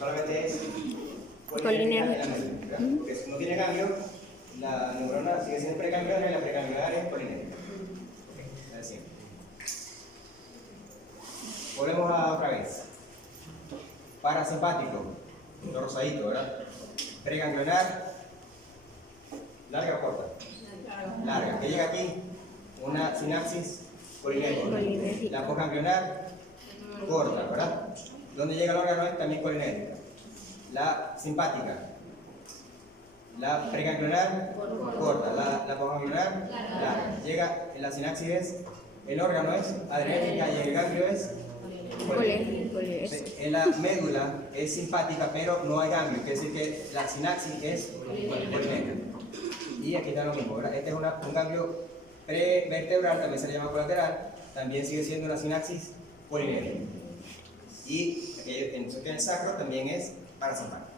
solamente es colinérgica en la médula, ¿verdad? Porque si no tiene cambio, la neurona sigue siendo preganglionar y la preganglionar es colinérgica. Ok, así. Volvemos a otra vez. Parasimpático, lo rosadito, ¿verdad? Preganglionar, larga o corta. Larga. ¿Qué llega aquí? Una sinapsis colinérgica. La postganglionar, corta, ¿verdad? ¿Dónde llega el órgano? También colinérgica. La simpática. La preganglionar, corta. La postganglionar, larga. Llega en la sinapsis es, el órgano es adrenérgica y el ganglio es colinérgica. En la médula es simpática, pero no hay ganglio, quiere decir que la sinapsis es colinérgica. Y aquí está lo mismo, ¿verdad? Este es un ganglio prevertebral, también se le llama colateral, también sigue siendo una sinapsis colinérgica. Y en el sacro también es parasimpático.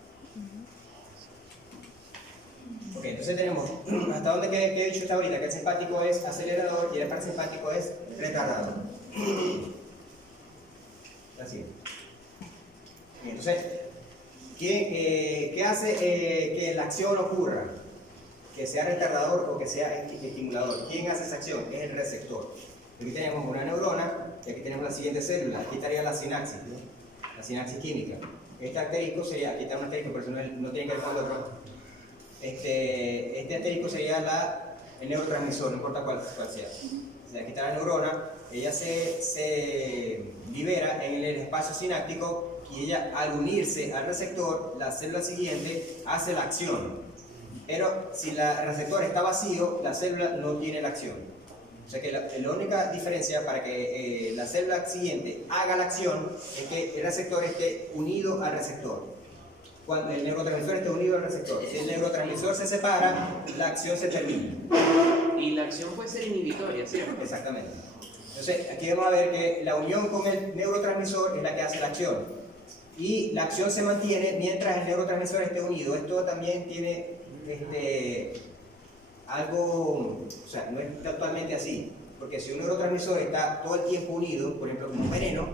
Ok, entonces tenemos, hasta donde que he dicho hasta ahorita, que el simpático es acelerador y el parasimpático es retardador. Así. Entonces, ¿qué hace que la acción ocurra? Que sea retardador o que sea estimulador. ¿Quién hace esa acción? Es el receptor. Aquí tenemos una neurona y aquí tenemos la siguiente célula. Aquí estaría la sinapsis, ¿no? La sinapsis química. Este asterisco sería, aquí está un asterisco, pero eso no tiene que ver con el otro. Este asterisco sería el neurotransmisor, no importa cuál sea. O sea, aquí está la neurona, ella se libera en el espacio sináptico y ella al unirse al receptor, la célula siguiente hace la acción. Pero si el receptor está vacío, la célula no tiene la acción. O sea que la única diferencia para que la célula siguiente haga la acción es que el receptor esté unido al receptor. Cuando el neurotransmisor esté unido al receptor. Si el neurotransmisor se separa, la acción se termina. Y la acción puede ser inhibitoria, ¿cierto? Exactamente. Entonces, aquí vamos a ver que la unión con el neurotransmisor es la que hace la acción. Y la acción se mantiene mientras el neurotransmisor esté unido. Esto también tiene algo, o sea, no es totalmente así, porque si un neurotransmisor está todo el tiempo unido, por ejemplo como un veneno,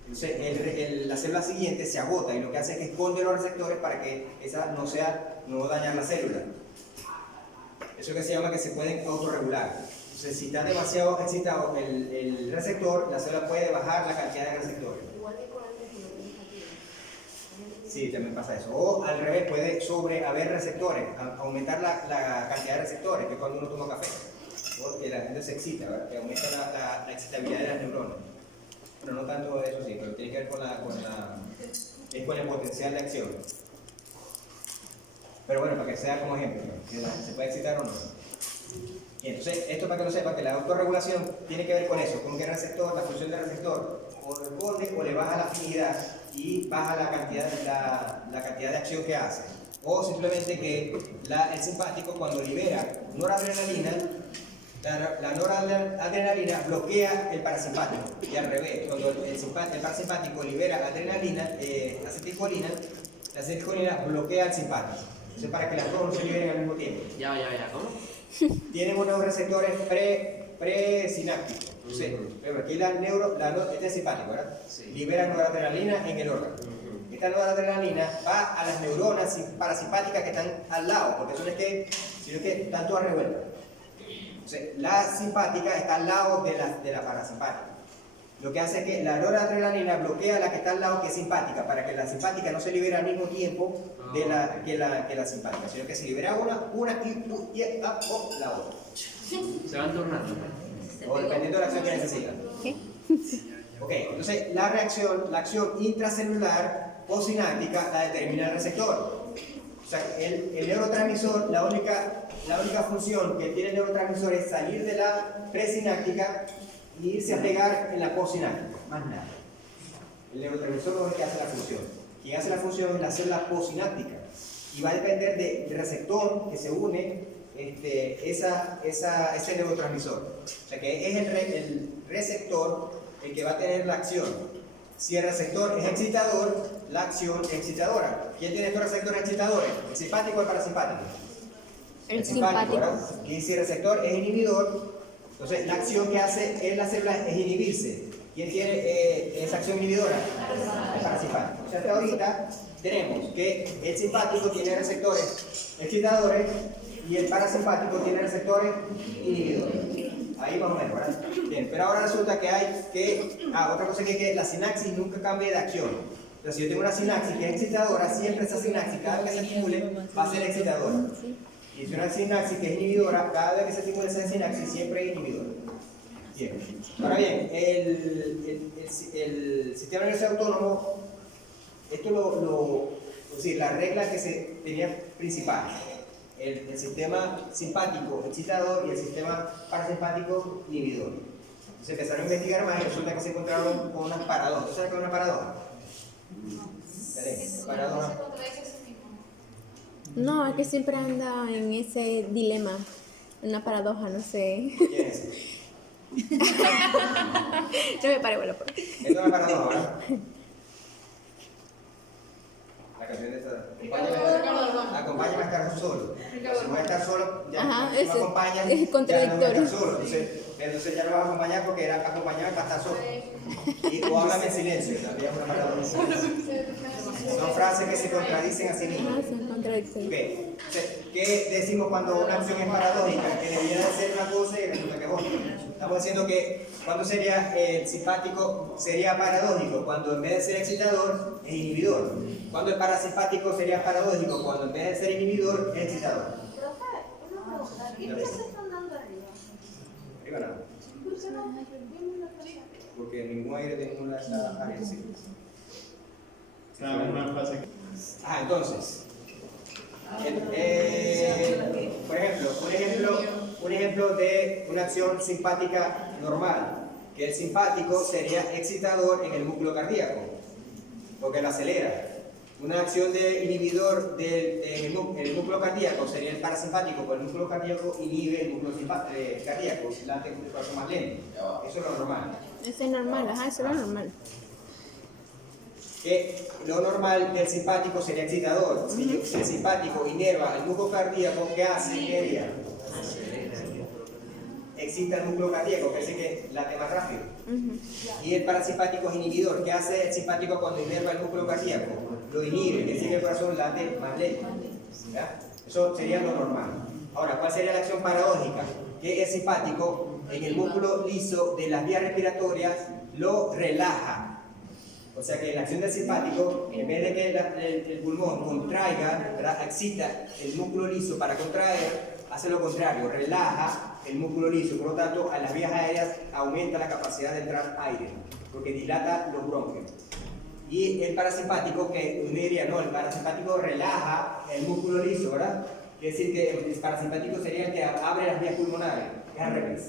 entonces la célula siguiente se agota y lo que hace es que esconde los receptores para que esa no dañar la célula. Eso que se llama que se pueden autorregular. Entonces si está demasiado excitado el receptor, la célula puede bajar la cantidad de receptores. Sí, también pasa eso. O al revés, puede haber receptores, aumentar la cantidad de receptores, que es cuando uno toma café. O que la gente se excita, ¿verdad? Que aumenta la excitabilidad de las neuronas. Pero no tanto eso sí, pero tiene que ver con el potencial de acción. Pero bueno, para que sea como ejemplo, ¿no? Que se puede excitar o no. Y entonces, esto para que lo sepa, que la autorregulación tiene que ver con eso, con que el receptor, la función del receptor, o responde o le baja la afinidad y baja la cantidad de acción que hace. O simplemente que el simpático cuando libera noradrenalina, la noradrenalina bloquea el parasimpático. Y al revés, cuando el parasimpático libera adrenalina, acetilcolina, la acetilcolina bloquea el simpático. Entonces para que las dos no se liberen al mismo tiempo. Ya, ¿cómo? Tienen unos receptores presinápticos. Entonces, aquí este es simpático, ¿verdad? Sí. Libera noradrenalina en el órgano. Esta noradrenalina va a las neuronas parasimpáticas que están al lado, porque eso no es que, sino que están todas revueltas. Entonces, la simpática está al lado de la parasimpática. Lo que hace es que la noradrenalina bloquea la que está al lado, que es simpática, para que la simpática no se libere al mismo tiempo que la simpática, sino que se libera una y la otra. Se van turnando. O dependiendo de la acción que necesitan. Ok, entonces la acción intracelular o sináptica la determina el receptor. O sea, el neurotransmisor, la única función que tiene el neurotransmisor es salir de la presináptica y irse a pegar en la postsináptica, más nada. El neurotransmisor no es el que hace la función. Quien hace la función es la célula postsináptica y va a depender del receptor que se une ese neurotransmisor. O sea que es el receptor el que va a tener la acción. Si el receptor es excitador, la acción es excitadora. ¿Quién tiene estos receptores excitadores? ¿El simpático o el parasimpático? El simpático. ¿verdad? Y si el receptor es inhibidor, entonces la acción que hace en la célula es inhibirse. ¿Quién tiene esa acción inhibidora? El parasimpático. O sea, hasta ahorita tenemos que el simpático tiene receptores excitadores y el parasimpático tiene receptores inhibidores. Ahí más o menos, ¿verdad? Bien, pero ahora resulta que hay que... otra cosa es que la sinapsis nunca cambia de acción. Entonces, si yo tengo una sinapsis que es excitadora, siempre esa sinapsis, cada vez que se estimule, va a ser excitadora. Y si una sinapsis que es inhibidora, cada vez que se estimule esa sinapsis, siempre es inhibidora. Bien. Ahora bien, el sistema nervioso autónomo, esto es decir, la regla que se tenía principal. El sistema simpático excitador y el sistema parasimpático inhibidor. Entonces empezaron a investigar más y resulta que se encontraron con unas paradojas. ¿Tú sabes qué es una paradoja? Paradoja. No, es que siempre anda en ese dilema, una paradoja, no sé. ¿Quién es? No me pare, bueno, pues. Esto es una paradoja, ¿verdad? La canción de esta. Acompáñame a estar solo. Si no vas a estar solo, ya Ajá, si no acompañas, es contradictorio. ya no vas a estar solo. Entonces ya no vas a acompañar porque era acompañarme para estar solo. O háblame en silencio, también es una paradoja. Son frases que se contradicen a sí mismas. Son contradictorias. Okay. ¿Qué decimos cuando una acción es paradójica? Que debiera de ser una cosa y resulta que es otra. Estamos diciendo que cuando sería el simpático sería paradójico, cuando en vez de ser excitador es inhibidor. Cuando el parasimpático sería paradójico, cuando en vez de ser inhibidor es excitador. Profe, una pregunta. ¿Y por qué se están dando arriba? Arriba nada. ¿Por qué no? Vimos la calidad. Porque ningún aire de ninguna de esas áreas sirve. Una frase que... Entonces, un ejemplo de una acción simpática normal, que el simpático sería excitador en el músculo cardíaco, porque lo acelera. Una acción de inhibidor en el músculo cardíaco sería el parasimpático, porque el músculo cardíaco inhibe el músculo cardíaco, late un paso más lento. Eso es lo normal. Eso es normal, ajá, eso es lo normal. Que lo normal del simpático sería excitador. Si el simpático inerva el músculo cardíaco, ¿qué hace? ¿Qué haría? Excita el músculo cardíaco, que hace que late más rápido. Y el parasimpático es inhibidor. ¿Qué hace el simpático cuando inerva el músculo cardíaco? Lo inhibe, que hace que el corazón late más lento. ¿Ya? Eso sería lo normal. Ahora, ¿cuál sería la acción paradójica? Que el simpático en el músculo liso de las vías respiratorias lo relaja. O sea que la acción del simpático, en vez de que el pulmón contraiga, ¿verdad?, excita el músculo liso para contraer, hace lo contrario, relaja el músculo liso. Por lo tanto, a las vías aéreas aumenta la capacidad de entrar aire, porque dilata los bronquios. Y el parasimpático, que uno diría, no, el parasimpático relaja el músculo liso, ¿verdad? Quiere decir que el parasimpático sería el que abre las vías pulmonares, es al revés.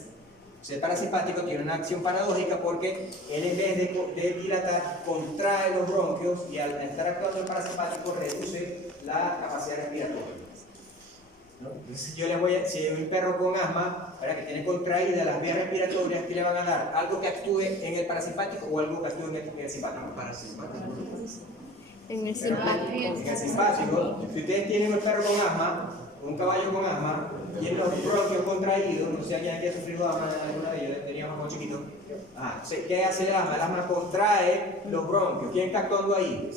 O sea, el parasimpático tiene una acción paradójica porque él, en vez de dilatar, contrae los bronquios y al estar actuando el parasimpático reduce la capacidad respiratoria. ¿No? Entonces, si hay un perro con asma, ¿verdad?, que tiene contraídas las vías respiratorias, ¿qué le van a dar? ¿Algo que actúe en el parasimpático o algo que actúe en el simpático? Parasimpático. En el simpático. En el simpático, si ustedes tienen un perro con asma, un caballo con asma, y en los bronquios contraídos, no sé si alguien aquí ha sufrido asma, alguna de ellos tenía asma cuando chiquito. ¿Qué hace el asma? El asma contrae los bronquios. ¿Quién está actuando ahí?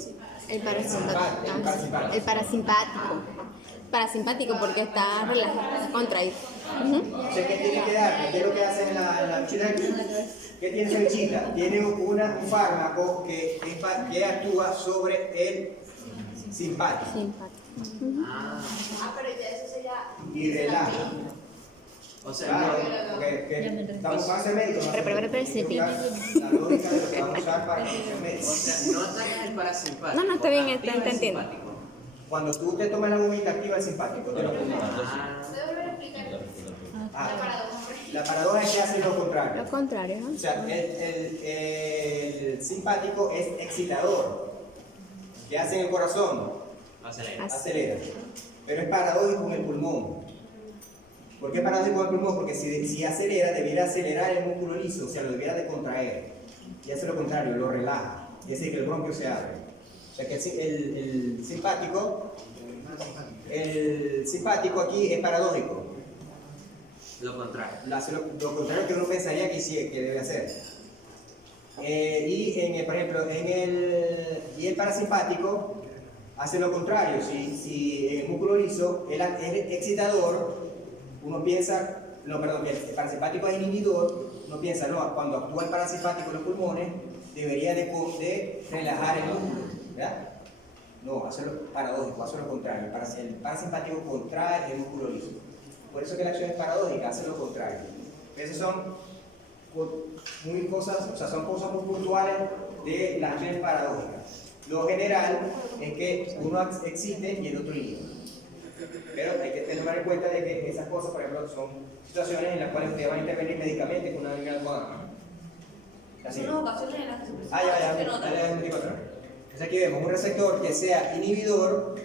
El parasimpático. El parasimpático. Parasimpático porque está relajado, contraído. Entonces, ¿qué tiene que dar? ¿Qué es lo que hace en la bichita? ¿Qué tiene esa bichita? Tiene un fármaco que actúa sobre el simpático. Pero ya eso sería... Y relaja. O sea, Claro, porque estamos para ser médicos. Pero principio. La lógica de lo que vamos a usar para ser o médicos. sea, no atacas el parasimpático. No, está bien, activas te el entiendo. simpático. Cuando tú te tomas la gomita, activa el simpático. Te lo pongo. ¿Puede volver a explicar la paradoja? La paradoja es que hace lo contrario. Lo contrario, ¿no? O sea, el simpático es excitador. ¿Qué hace en el corazón? Acelera. Acelera. Pero es paradójico en el pulmón. ¿Por qué paradójico en el pulmón? Porque si acelera, debiera acelerar el músculo liso, o sea, lo debiera de contraer. Y hace lo contrario, lo relaja. Es decir, que el bronquio se abre. O sea, que el simpático aquí es paradójico. Lo contrario. Hace lo contrario que uno pensaría que debe hacer. Por ejemplo, y el parasimpático hace lo contrario. Si en el músculo liso el excitador, uno piensa, no, perdón, el parasimpático es inhibidor, uno piensa, no, cuando actúa el parasimpático en los pulmones, debería de relajar el músculo, ¿verdad? No, hacerlo paradójico, hace lo contrario. El parasimpático contrae el músculo liso. Por eso que la acción es paradójica, hace lo contrario. Esas son son cosas muy puntuales de las acciones paradójicas. Lo general es que uno excite y el otro inhibe. Pero hay que tener en cuenta de que esas cosas, por ejemplo, son situaciones en las cuales ustedes van a intervenir médicamente con una gran almohada. Así. Son ocasiones en las que se presenta. Entonces aquí vemos un receptor que sea inhibidor.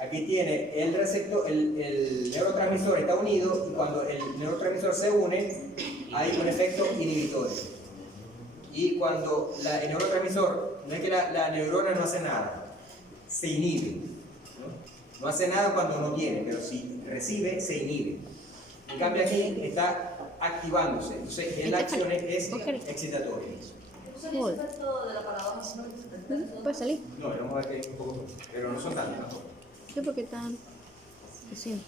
Aquí tiene el receptor, el neurotransmisor está unido, y cuando el neurotransmisor se une, hay un efecto inhibitorio. Y cuando el neurotransmisor, no es que la neurona no hace nada, se inhibe. No hace nada cuando no quiere, pero si recibe, se inhibe. En cambio aquí está activándose. Entonces en la acción es excitatoria. ¿Eso es el efecto de la paradoja? ¿Puede salir? No, vamos a ver que hay un poco, pero no son tantos tampoco. Yo porque están... Sí.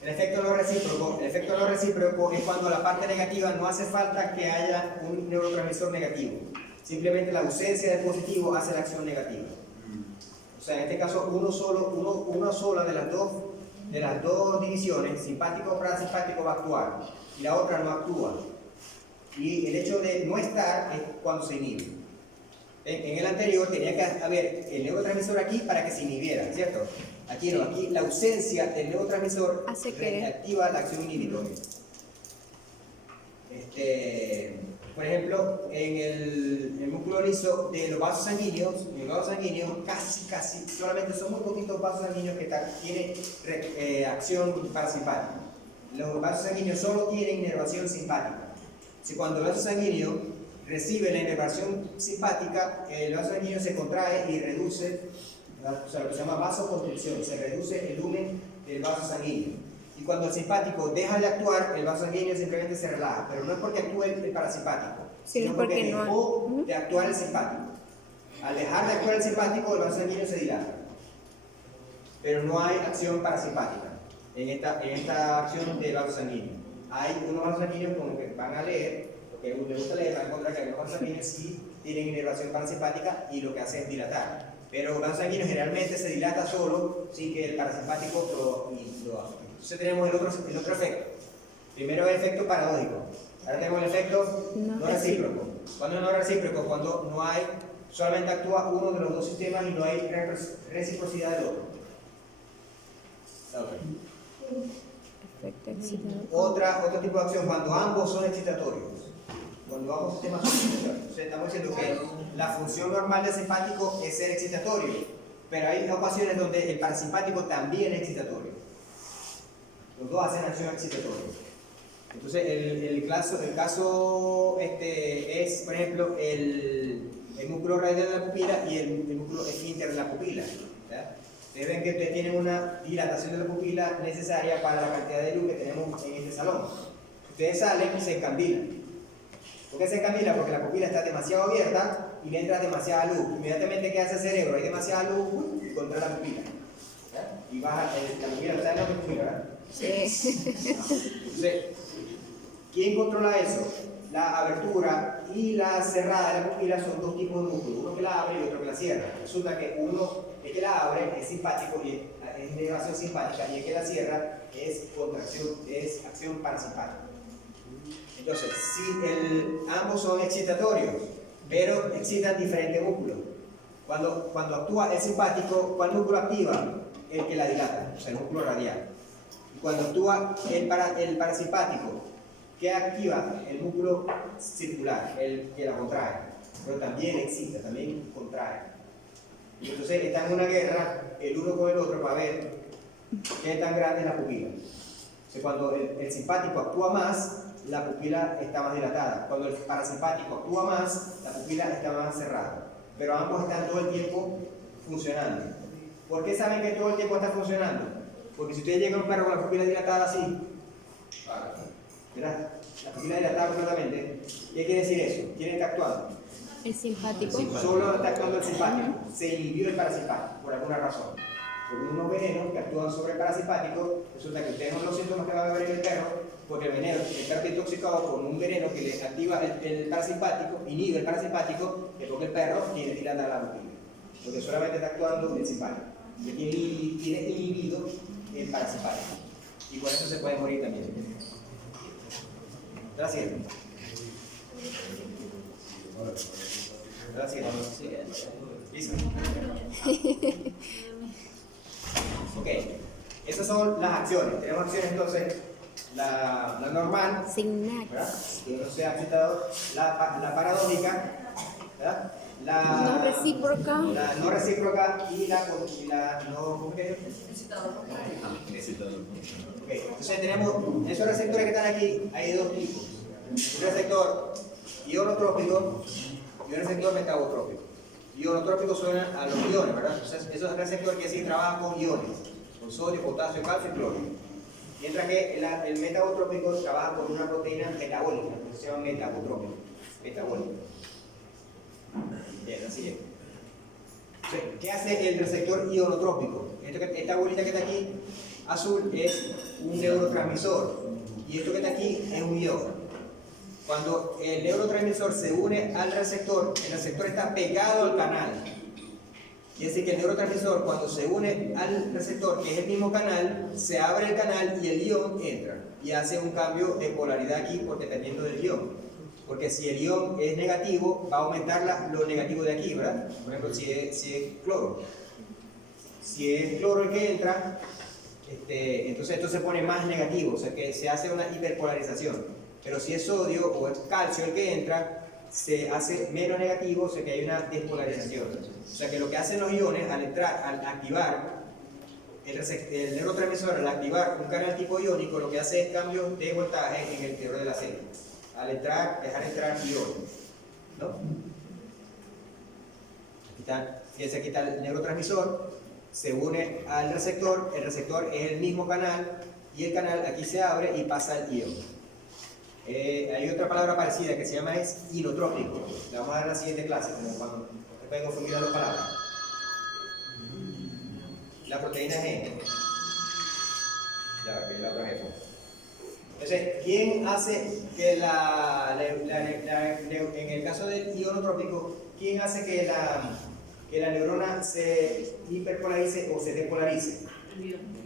El efecto no recíproco es cuando la parte negativa no hace falta que haya un neurotransmisor negativo. Simplemente la ausencia del positivo hace la acción negativa. O sea, en este caso, una sola de las dos divisiones, simpático o parasimpático, va a actuar y la otra no actúa. Y el hecho de no estar es cuando se inhibe. En el anterior tenía que haber el neurotransmisor aquí para que se inhibiera, ¿cierto? Aquí no, aquí la ausencia del neurotransmisor activa la acción inhibitoria. Por ejemplo, en el músculo liso de los vasos sanguíneos, casi, solamente son muy poquitos vasos sanguíneos que tienen acción parasimpática. Los vasos sanguíneos solo tienen inervación simpática. Si cuando el vaso sanguíneo recibe la inervación simpática, el vaso sanguíneo se contrae y reduce, o sea, lo que se llama vasoconstricción, se reduce el lumen del vaso sanguíneo. Y cuando el simpático deja de actuar, el vaso sanguíneo simplemente se relaja, pero no es porque actúe el parasimpático, sino porque dejó de actuar el simpático. Al dejar de actuar el simpático, el vaso sanguíneo se dilata. Pero no hay acción parasimpática en esta acción del vaso sanguíneo. Hay unos vasos sanguíneos como que van a leer, lo que les gusta leer, van a encontrar que algunos vasos sanguíneos sí tienen inervación parasimpática y lo que hace es dilatar. Pero el vaso sanguíneo generalmente se dilata solo sin que el parasimpático lo haga. Entonces tenemos el otro efecto. Primero el efecto paradójico. Ahora tenemos el efecto no recíproco. ¿Cuándo es no recíproco? Cuando no hay, solamente actúa uno de los dos sistemas y no hay reciprocidad del otro. Otro tipo de acción, cuando ambos son excitatorios. Cuando ambos sistemas son excitatorios. Entonces estamos diciendo que la función normal del simpático es ser excitatorio, pero hay ocasiones donde el parasimpático también es excitatorio. Los dos hacen acción excitatoria. Entonces el caso es, por ejemplo, el músculo radial de la pupila y el músculo esfínter de la pupila. ¿Verdad? Ustedes ven que ustedes tienen una dilatación de la pupila necesaria para la cantidad de luz que tenemos en este salón. Ustedes salen y se encandilan. ¿Por qué se encandila? Porque la pupila está demasiado abierta y le entra demasiada luz. Inmediatamente, ¿qué hace el cerebro? Hay demasiada luz contra la pupila. ¿Ya? Y baja, la pupila está en la pupila, ¿verdad? Sí. Entonces, ¿quién controla eso? La abertura y la cerrada de la pupila son dos tipos de músculos, uno que la abre y otro que la cierra. Resulta que uno, el que la abre, es simpático y es inervación simpática, y el que la cierra es contracción, es acción parasimpática. Entonces, ambos son excitatorios, pero excitan diferentes músculos. Cuando actúa el simpático, ¿cuál músculo activa? El que la dilata, o sea, el músculo radial. Y cuando actúa el parasimpático, ¿qué activa? El músculo circular, el que la contrae, pero también excita, también contrae. Y entonces están en una guerra el uno con el otro para ver qué tan grande es la pupila. O sea, cuando el simpático actúa más, la pupila está más dilatada. Cuando el parasimpático actúa más, la pupila está más cerrada. Pero ambos están todo el tiempo funcionando. ¿Por qué saben que todo el tiempo está funcionando? Porque si ustedes llegan a un perro con la pupila dilatada así, ¿verdad? La pupila dilatada completamente, ¿qué quiere decir eso? ¿Quién está actuando? El simpático. Solo está actuando el simpático. Se inhibió el parasimpático por alguna razón. Por unos venenos que actúan sobre el parasimpático, resulta que ustedes no los síntomas que va a haber en el perro, porque el perro está intoxicado con un veneno que le activa el parasimpático, inhibe el parasimpático, que porque el perro tiene tirada la rutina. Porque solamente está actuando el simpático. Que tiene inhibido el parasimpático. Y por eso se puede morir también. Gracias. Gracias. ¿Listo? Ok, esas son las acciones. Tenemos acciones entonces, la normal, Signac. ¿verdad? Que no sea excitador, la paradójica, ¿verdad? La No recíproca. La no recíproca y la no. ¿Cómo que es? Ok, entonces tenemos esos receptores que están aquí, hay dos tipos: un receptor ionotrópico y un receptor metabotrópico. Ionotrópicos suenan a los iones, ¿verdad? Entonces, esos receptores que sí trabajan con iones, con sodio, potasio, calcio y cloro. Mientras que el metabotrópico trabaja con una proteína metabólica, que se llama metabotrópico. Metabólico. Bien, así es. Entonces, ¿qué hace el receptor ionotrópico? Esta bolita que está aquí, azul, es un neurotransmisor. Y esto que está aquí es un ion. Cuando el neurotransmisor se une al receptor, el receptor está pegado al canal. Quiere decir que el neurotransmisor, cuando se une al receptor, que es el mismo canal, se abre el canal y el ion entra. Y hace un cambio de polaridad aquí, porque dependiendo del ion. Porque si el ion es negativo, va a aumentar lo negativo de aquí, ¿verdad? Por ejemplo, si es cloro. Si es cloro el que entra, entonces esto se pone más negativo, o sea que se hace una hiperpolarización. Pero si es sodio o es calcio el que entra, se hace menos negativo, o sea que hay una despolarización. O sea que lo que hacen los iones al entrar, al activar el neurotransmisor, al activar un canal tipo iónico, lo que hace es cambios de voltaje en el interior de la célula. Al entrar, dejar entrar iones, ¿no? Fíjense, aquí está el neurotransmisor, se une al receptor, el receptor es el mismo canal y el canal aquí se abre y pasa el ion. Hay otra palabra parecida que se llama inotrópico. La vamos a dar en la siguiente clase, como cuando pueden confundir las dos palabras. La proteína G. Ya, que la otra G. Entonces, ¿quién hace que en el caso del ionotrópico, quién hace que la neurona se hiperpolarice o se despolarice?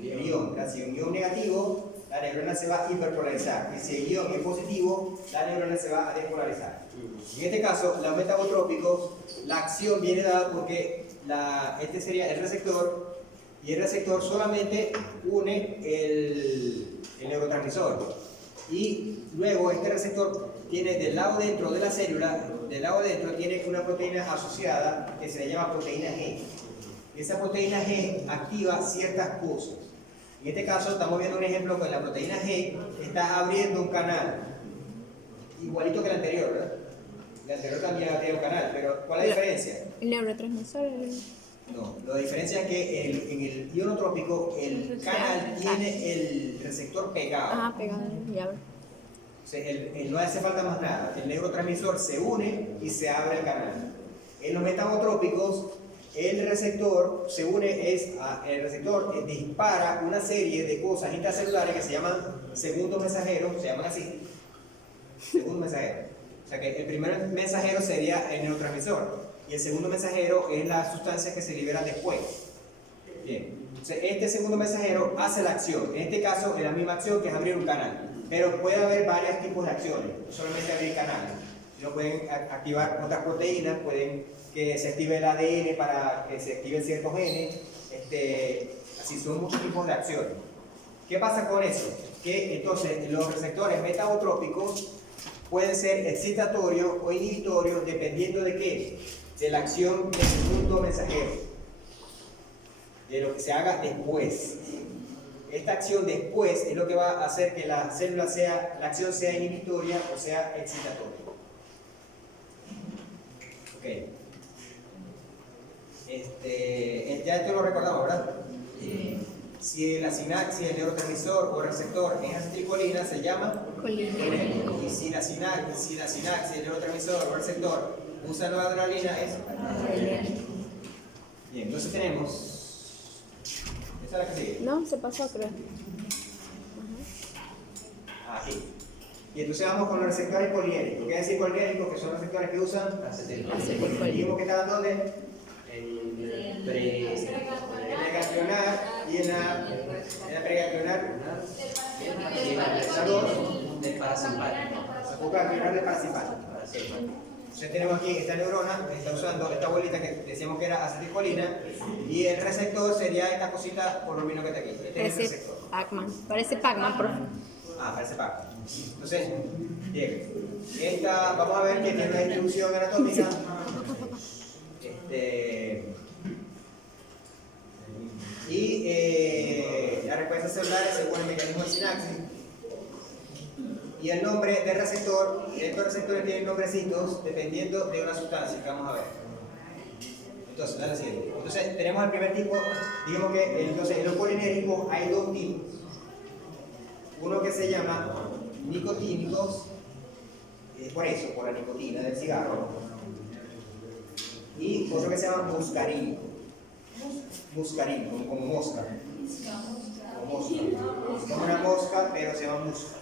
El ion. Si un ion negativo, la neurona se va a hiperpolarizar. Y si el ion es positivo, la neurona se va a despolarizar. En este caso, los metabotrópicos, la acción viene dada porque este sería el receptor, y el receptor solamente une el neurotransmisor. Y luego este receptor tiene del lado dentro de la célula, del lado dentro tiene una proteína asociada que se le llama proteína G. Y esa proteína G activa ciertas cosas. En este caso estamos viendo un ejemplo con la proteína G, está abriendo un canal, igualito que el anterior, ¿verdad? El anterior también abría un canal, pero ¿cuál es la diferencia? El neurotransmisor. No, la diferencia es que en el ionotrópico el canal tiene el receptor pegado. Ah, pegado, ya ves. O sea, no hace falta más nada. El neurotransmisor se une y se abre el canal. En los metabotrópicos, el receptor se une, el receptor dispara una serie de cosas intracelulares que se llaman segundos mensajeros, se llaman así. Segundo mensajero. O sea que el primer mensajero sería el neurotransmisor. Y el segundo mensajero es la sustancia que se libera después. Bien. Entonces, este segundo mensajero hace la acción. En este caso, es la misma acción que es abrir un canal. Pero puede haber varios tipos de acciones, no solamente abrir canales. Sino pueden activar otras proteínas, pueden que se active el ADN para que se activen ciertos genes. Así son muchos tipos de acciones. ¿Qué pasa con eso? Que entonces los receptores metabotrópicos pueden ser excitatorios o inhibitorios dependiendo de qué, de la acción del segundo mensajero, de lo que se haga después. Esta acción después es lo que va a hacer que la célula la acción sea inhibitoria o sea excitatoria. Ok. Ya esto lo recordamos, ¿verdad? Sí. Si la sinapsis, el neurotransmisor o el receptor es acetilcolina, se llama colinérgico. Y si la sinapsis, el neurotransmisor o el receptor usa la adrenalina es bien, entonces tenemos esa es la que sigue. No, se pasó, creo. Aquí. Y entonces vamos con los receptores polinéricos. ¿Qué quiere decir polinéricos? Que son los receptores que usan Acetilcolina. dijimos que estaban ¿dónde? En Preganglionar y en la preganglionar del parasimpático. la focal ganglionar del parasimpático. Entonces tenemos aquí esta neurona que está usando esta bolita que decíamos que era acetilcolina y el receptor sería esta cosita por lo menos que está aquí. Este es el Parece receptor. Pac-Man. Parece Pac-Man, profe. Parece Pac. Entonces, bien. Vamos a ver que tiene una distribución anatómica. Las respuestas celulares según el mecanismo de sinapsis. Y el nombre del receptor, estos receptores tienen nombrecitos dependiendo de una sustancia que vamos a ver. Entonces, dale la siguiente. Entonces, tenemos el primer tipo, digamos que entonces, en los polinéricos hay dos tipos. Uno que se llama nicotínicos, por eso, por la nicotina del cigarro. Y otro que se llama muscarínico. Muscarínico, como mosca. Como mosca. Como una mosca, pero se llama mosca.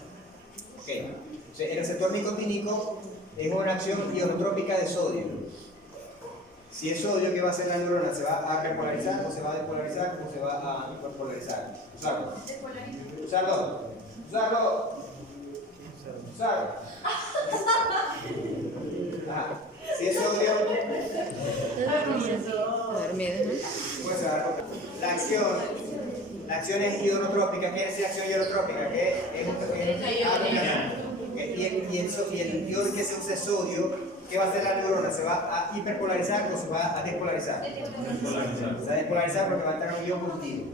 Ok. Entonces, el receptor nicotínico es una acción ionotrópica de sodio. Si es sodio, ¿qué va a hacer la neurona? ¿Se va a repolarizar o se va a despolarizar o se va a hiperpolarizar? Usarlo. Usarlo. Usarlo. Usarlo. Ajá. Si es sodio, Dormido, ¿no? pues se va a la acción es ionotrópica. ¿Qué quiere decir acción ionotrópica? Que es y el ion que se usa es sodio. ¿Qué va a hacer la neurona? ¿Se va a hiperpolarizar o se va a despolarizar? Se va a despolarizar porque va a entrar un ion positivo.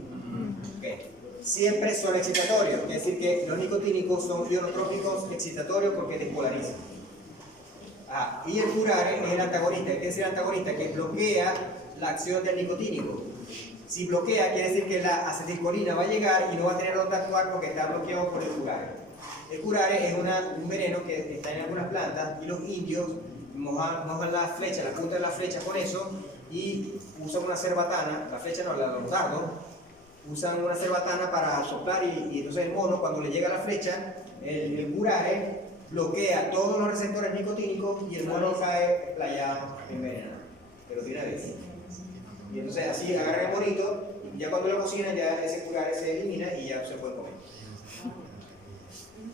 Okay. Siempre son excitatorios, es decir, que los nicotínicos son ionotrópicos excitatorios porque despolarizan. Y el curare es el antagonista. ¿Qué quiere decir el antagonista? Que bloquea la acción del nicotínico. Si bloquea, quiere decir que la acetilcolina va a llegar y no va a tener dónde actuar porque está bloqueado por el curare. El curare es un veneno que está en algunas plantas y los indios mojan la flecha, la punta de la flecha con eso y usan una cerbatana, la flecha no, los dardos, usan una cerbatana para soplar y entonces el mono cuando le llega la flecha, el curare bloquea todos los receptores nicotínicos y el mono cae playado envenenado, pero de una vez. Y entonces así agarra el monito y ya cuando lo cocinan ya ese curare se elimina y ya se puede comer.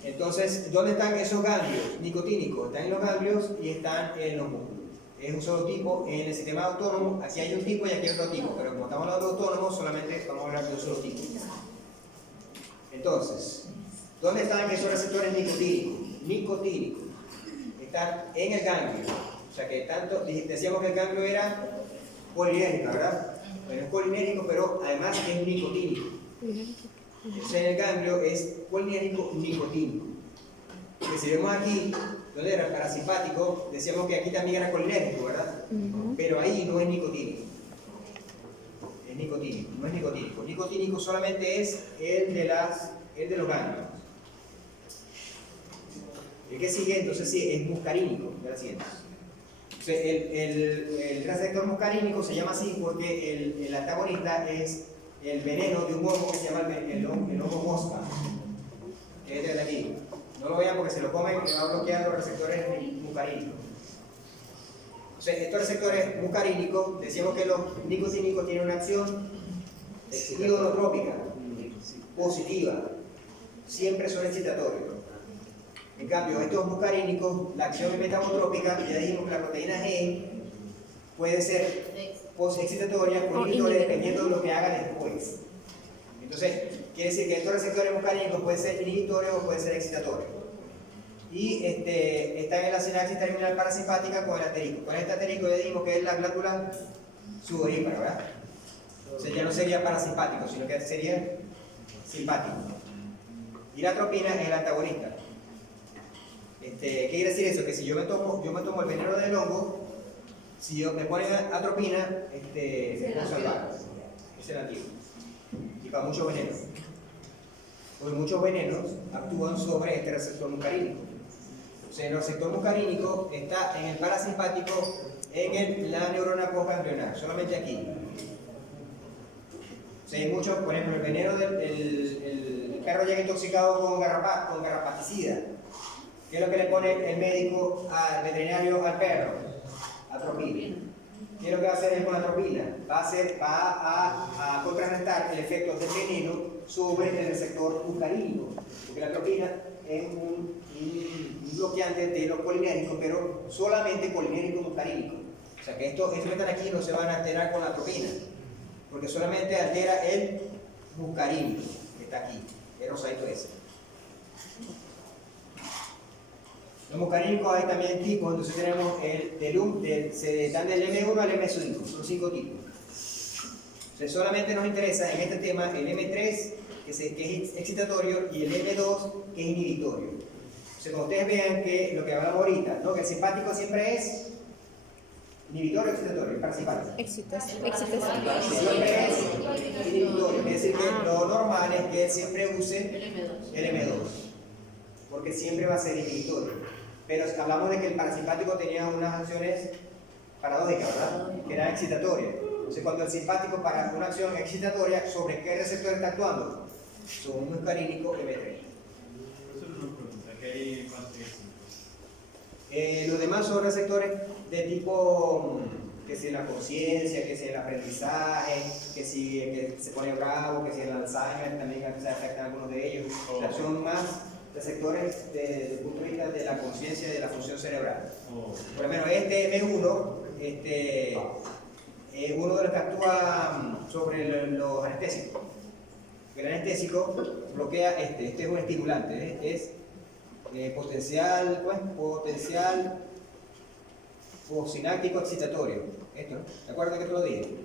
Entonces, ¿dónde están esos ganglios nicotínicos? Están en los ganglios y están en los músculos. Es un solo tipo. En el sistema autónomo, aquí hay un tipo y aquí hay otro tipo, pero como estamos hablando de autónomos, solamente vamos a hablar de un solo tipo. Entonces, ¿dónde están esos receptores nicotínicos? Nicotínicos. Están en el ganglio. O sea que tanto, decíamos que el ganglio era polinérico, ¿verdad? Bueno, es polinérico, pero además es nicotínico. Entonces en el ganglio es polinérico nicotínico. Que si vemos aquí, donde era parasimpático, decíamos que aquí también era colinérico, ¿verdad? Pero ahí no es nicotínico. Es nicotínico, no es nicotínico. Nicotínico solamente es el de los ganglios. El que sigue, entonces sí, es muscarínico, de la siguiente. Entonces, el receptor muscarínico se llama así porque el antagonista es el veneno de un hongo que se llama el hongo mosca. Este de aquí. No lo vean porque se lo comen y va a bloquear los receptores muscarínicos. Entonces, estos receptores muscarínicos, decíamos que los nicotínicos tienen una acción ionotrópica, positiva. Siempre son excitatorios. En cambio, estos muscarínicos, la acción es metabotrópica, ya dijimos que la proteína G puede ser excitatoria o inhibitoria dependiendo de lo que haga después. Entonces, quiere decir que estos receptores muscarínicos pueden ser inhibitorios o pueden ser excitatorios. Y están en la sinapsis terminal parasimpática con el asterisco. Con este asterisco ya dijimos que es la glándula sudorípara, ¿verdad? O sea, ya no sería parasimpático, sino que sería simpático. Y la atropina es el antagonista. ¿Qué quiere decir eso? Que si yo me tomo el veneno del hongo, si me ponen atropina, me puedo salvar. Es el antiguo. Y para muchos venenos. Porque muchos venenos actúan sobre este receptor muscarínico. Entonces, el receptor muscarínico está en el parasimpático, la neurona postganglionar, solamente aquí. O sea, hay muchos, por ejemplo, el veneno el perro llega intoxicado con garrapaticida. ¿Qué es lo que le pone el médico al veterinario al perro? Atropina. ¿Qué es lo que va a hacer él con la atropina? Va a contrarrestar el efecto del veneno sobre el receptor muscarínico. Porque la atropina es un bloqueante de los colinérgicos, pero solamente colinérgico muscarínico. O sea que estos que están aquí no se van a alterar con la atropina, porque solamente altera el muscarínico, que está aquí, el rosadito ese. Los muscarínicos hay también tipos, entonces tenemos se dan del M1 al M5, son 5 tipos. Entonces solamente nos interesa en este tema el M3, que es excitatorio, y el M2, que es inhibitorio. Entonces cuando ustedes vean que lo que hablamos ahorita, ¿no? Que el simpático siempre es inhibitorio o excitatorio, parasimpático. Excitación. Siempre es inhibitorio, quiere decir que lo normal es que él siempre use el M2, porque siempre va a ser inhibitorio. Pero hablamos de que el parasimpático tenía unas acciones paradójicas, ¿verdad? Que eran excitatorias. Entonces, cuando el simpático para una acción excitatoria, ¿sobre qué receptor está actuando? Sobre un muscarínico M3. Eso es una pregunta, ¿qué hay más? Los demás son receptores de tipo que si en la conciencia, que si en el aprendizaje, que si que se pone bravo, que si en el Alzheimer también se afectan algunos de ellos. O sea, son más receptores desde el punto de vista de la conciencia y de la función cerebral. Por lo menos este M1, uno de los que actúa sobre los anestésicos. El anestésico bloquea este es un estimulante, es potencial postsináptico excitatorio. Esto, ¿te acuerdas que te lo dije?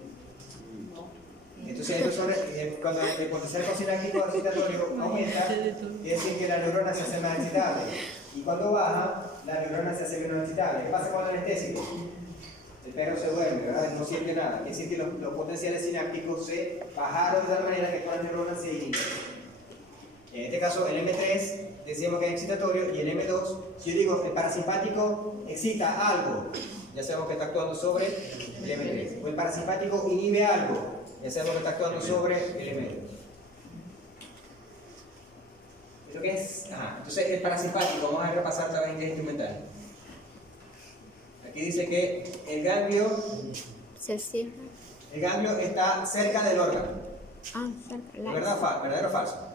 Entonces, cuando el potencial postsináptico excitatorio aumenta, quiere decir que la neurona se hace más excitable. Y cuando baja, la neurona se hace menos excitable. ¿Qué pasa con el anestésico? El perro se duerme, ¿verdad? No siente nada. Quiere decir que los potenciales sinápticos se bajaron de tal manera que con la neurona se inhiben. En este caso, el M3 decíamos que es excitatorio y el M2, si yo digo el parasimpático excita algo, ya sabemos que está actuando sobre el M3. O el parasimpático inhibe algo, ya sabemos que está actuando sobre el M2. ¿Eso qué es? Entonces, el parasimpático, vamos a repasar otra vez interés instrumental. Aquí dice que el ganglio está cerca del órgano. Cerca. ¿Verdadero o falso?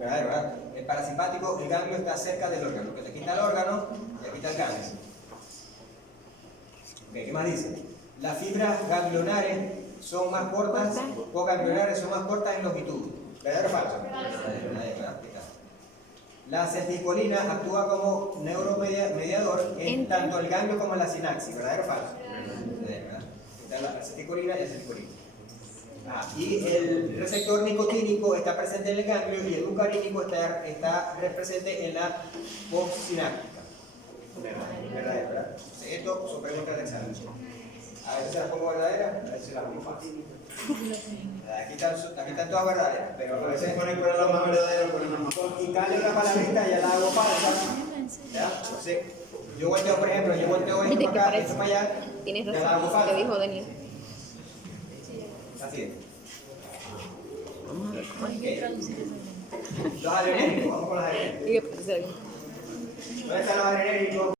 ¿Verdad? El parasimpático, el ganglio está cerca del órgano, que te quita el órgano y aquí está el ganglio. ¿Qué más dice? Las fibras ganglionares son más cortas, o ganglionares son más cortas en longitud. ¿Verdadero o falso? Verdadero. La acetilcolina actúa como neuromediador en tanto el ganglio como en la sinapsis. ¿Verdadero o falso? Verdadero. Está la acetilcolina y acetilcolina. Y el receptor nicotínico está presente en el ganglio y el muscarínico está presente en la postsináptica. Verdadero, ¿verdad? Esto son preguntas de examen. A veces se las pongo verdaderas, a veces se las pongo falsas. Aquí están todas verdaderas, pero a veces Ponen por lo más verdadero, por lo más por quitarle una palabrita ya la hago falsa. ¿Ya? Entonces, yo volteo, por ejemplo, esto para acá, esto para allá, Tienes ya la hago razón, falsa. lo dijo Daniel. Así es. Vamos a ver cómo es. Los adrenérgicos, vamos con los adrenérgicos. ¿Dónde están los adrenérgicos?